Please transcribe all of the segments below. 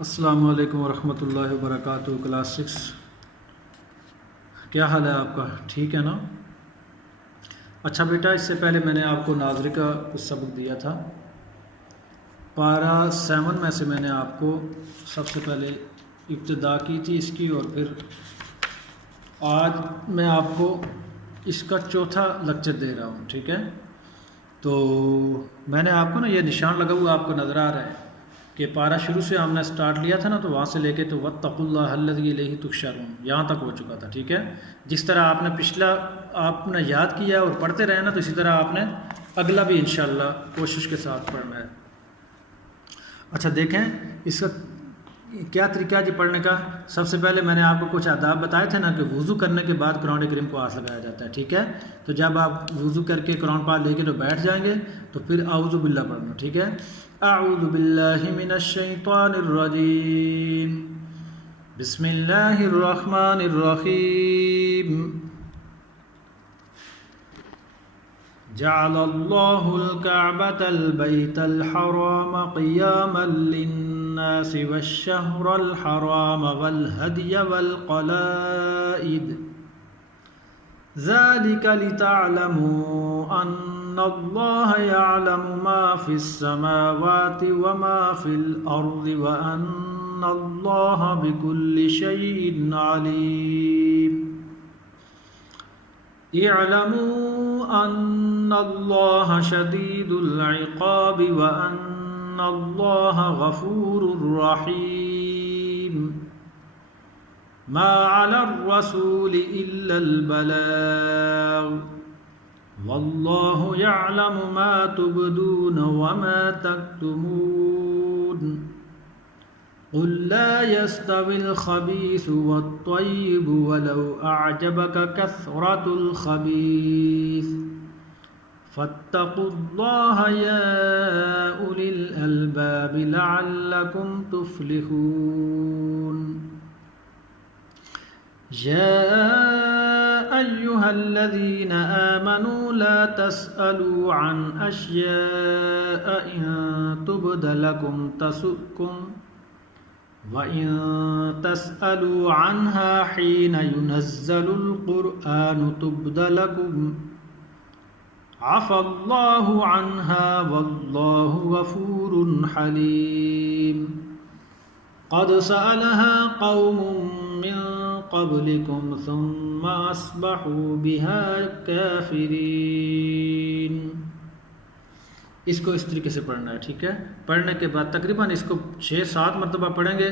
السلام علیکم ورحمۃ اللہ وبرکاتہ۔ کلاس 6، کیا حال ہے آپ کا؟ ٹھیک ہے نا؟ اچھا بیٹا، اس سے پہلے میں نے آپ کو ناظری کا کچھ سبق دیا تھا۔ پارہ 7 میں سے میں نے آپ کو سب سے پہلے ابتدا کی تھی اس کی، اور پھر آج میں آپ کو اس کا چوتھا لیکچر دے رہا ہوں، ٹھیک ہے؟ تو میں نے آپ کو نا یہ نشان لگا ہوا آپ کو نظر آ رہا ہے کہ پارہ شروع سے ہم نے سٹارٹ لیا تھا نا، تو وہاں سے لے کے تو واتقوا اللہ الذی الیہ تحشرون یہاں تک ہو چکا تھا، ٹھیک ہے؟ جس طرح آپ نے پچھلا آپ نے یاد کیا اور پڑھتے رہے نا، تو اسی طرح آپ نے اگلا بھی انشاءاللہ کوشش کے ساتھ پڑھنا ہے۔ اچھا دیکھیں اس کا کیا طریقہ ہے جی پڑھنے کا۔ سب سے پہلے میں نے آپ کو کچھ آداب بتائے تھے نا کہ وضو کرنے کے بعد قرآن کریم کو ہاتھ لگایا جاتا ہے، ٹھیک ہے؟ تو جب آپ وضو کر کے قرآن پاک لے کے تو بیٹھ جائیں گے تو پھر اعوذ باللہ پڑھنا، ٹھیک ہے؟ اعوذ باللہ من الشیطان الرجیم، بسم اللہ الرحمن الرحیم، جعل اللہ الکعبۃ البیت الحرام قیاما للناس والشہر الحرام والہدی والقلائد ذلك لتعلموا ان اللہ يعلم ما في السماوات وما في الارض وان اللہ بكل شيء علیم۔ اعلموا ان اللہ شدید العقاب وان اللہ غفور رحیم۔ ما علی الرسول الا البلاغ واللہ یعلم ما تبدون وما تکتمون۔ قل لا يستوي الخبيث والطيب ولو أعجبك كثرة الخبيث فاتقوا الله يا أولي الألباب لعلكم تفلحون۔ يا أيها الذين آمنوا لا تسألوا عن أشياء إن تبد لكم تسؤكم وَإِن تَسْأَلُوا عَنْهَا حِينَ يُنَزَّلُ الْقُرْآنُ تُبْدَ لَكُمْ عَفَا اللَّهُ عَنْهَا وَاللَّهُ غَفُورٌ حَلِيمٌ۔ قَدْ سَأَلَهَا قَوْمٌ مِّن قَبْلِكُمْ ثُمَّ أَصْبَحُوا بِهَا كَافِرِينَ۔ اس کو اس طریقے سے پڑھنا ہے، ٹھیک ہے؟ پڑھنے کے بعد تقریباً اس کو 6-7 مرتبہ پڑھیں گے،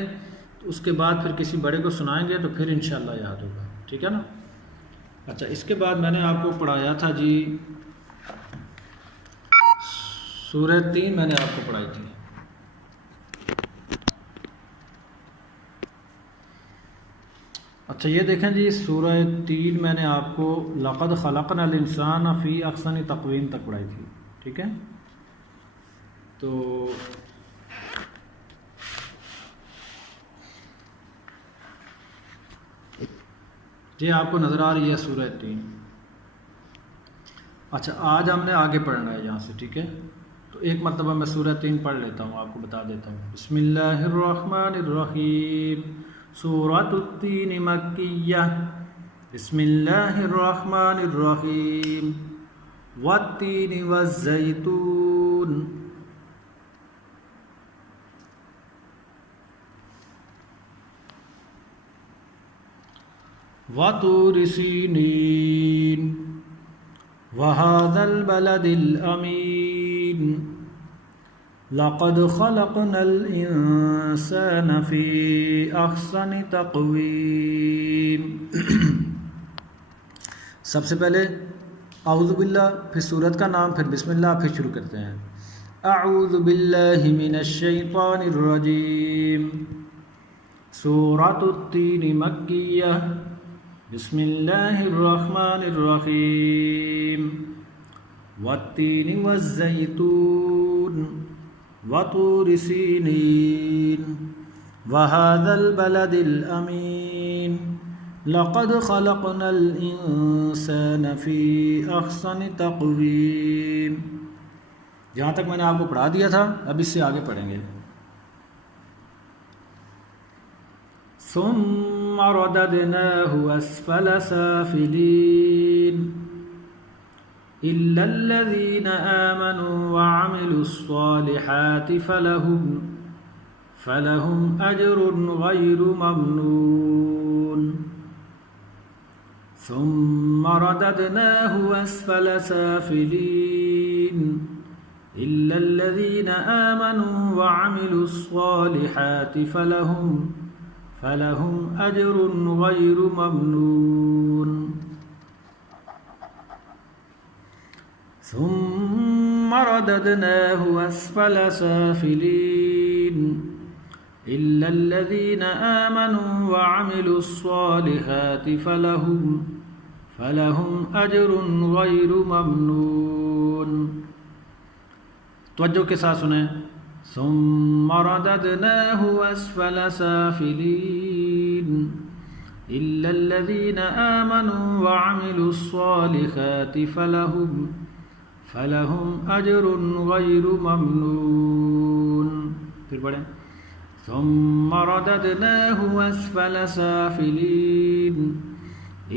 تو اس کے بعد پھر کسی بڑے کو سنائیں گے تو پھر انشاءاللہ یاد ہوگا، ٹھیک ہے نا؟ اچھا، اس کے بعد میں نے آپ کو پڑھایا تھا جی سورہ 3 میں نے آپ کو پڑھائی تھی۔ اچھا یہ دیکھیں جی، سورہ 3 میں نے آپ کو لقد خلقنا الانسان فی احسن تقویم تک پڑھائی تھی، ٹھیک ہے؟ تو یہ آپ کو نظر آ رہی ہے سورہ 3۔ اچھا آج ہم نے آگے پڑھنا ہے یہاں سے، ٹھیک ہے؟ تو ایک مرتبہ میں سورہ 3 پڑھ لیتا ہوں، آپ کو بتا دیتا ہوں۔ بسم اللہ الرحمن الرحیم، سورۃ التین مکیہ، بسم اللہ الرحمن الرحیم، والتین والزیتون، وطور سینین، وهذا البلد الامین، لقد خلقنا الانسان فی احسن تقویم۔ سب سے پہلے اعوذ باللہ، پھر سورت کا نام، پھر بسم اللہ، پھر شروع کرتے ہیں۔ اعوذ باللہ من الشیطان الرجیم، سورۃ التین مکیہ، بسم اللہ الرحمن الرحیم، والتین والزیتون، وطور سینین، وهذا البلد الامین، لقد خلقنا الانسان فی احسن تقویم۔ جہاں تک میں نے آپ کو پڑھا دیا تھا، اب اس سے آگے پڑھیں گے۔ ثم رددناه أسفل سافلين إلا الذين آمنوا وعملوا الصالحات فلهم أجر غير ممنون ثم رددناه أسفل سافلين إلا الذين آمنوا وعملوا الصالحات فلهم أجر غير ممنون ثم رددناه أسفل سافلين إلا الذين آمنوا وعملوا الصالحات فلهم أجر غير ممنون. توجہ کے ساتھ سنیں. ثم رددناه أسفل سافلين إلا الذين آمنوا وعملوا الصالحات فلهم أجر غير ممنون. پھر پڑھیں. ثم رددناه أسفل سافلين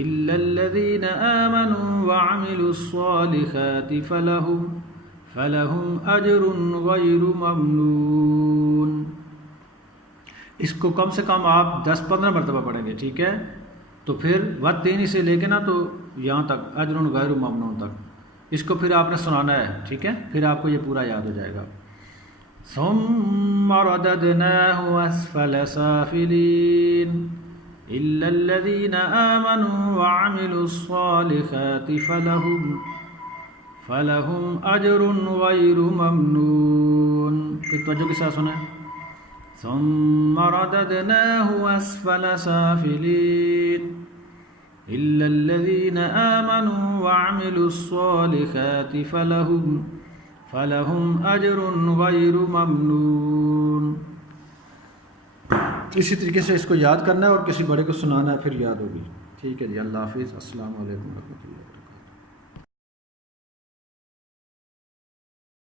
إلا الذين آمنوا وعملوا الصالحات فلهم أجر غير ممنون. اس کو کم سے کم آپ 10-15 مرتبہ پڑھیں گے, ٹھیک ہے؟ تو پھر والتینی سے لے کے نا تو یہاں تک اجر غیر ممنون تک اس کو پھر آپ نے سنانا ہے, ٹھیک ہے؟ پھر آپ کو یہ پورا یاد ہو جائے گا. ثم رددناه أسفل سافلين إلا الذين آمنوا وعملوا الصالحات فلهم أجر غير ممنون. پھر توجہ کے ساتھ سنیں. ثم رددناه أسفل سافلين إلا الذين آمنوا وعملوا الصالحات فلهم أجر غير ممنون. اسی طریقے سے اس کو یاد کرنا ہے اور کسی بڑے کو سنانا ہے, پھر یاد ہوگی. ٹھیک ہے جی, اللہ حافظ. السلام علیکم ورحمۃ اللہ.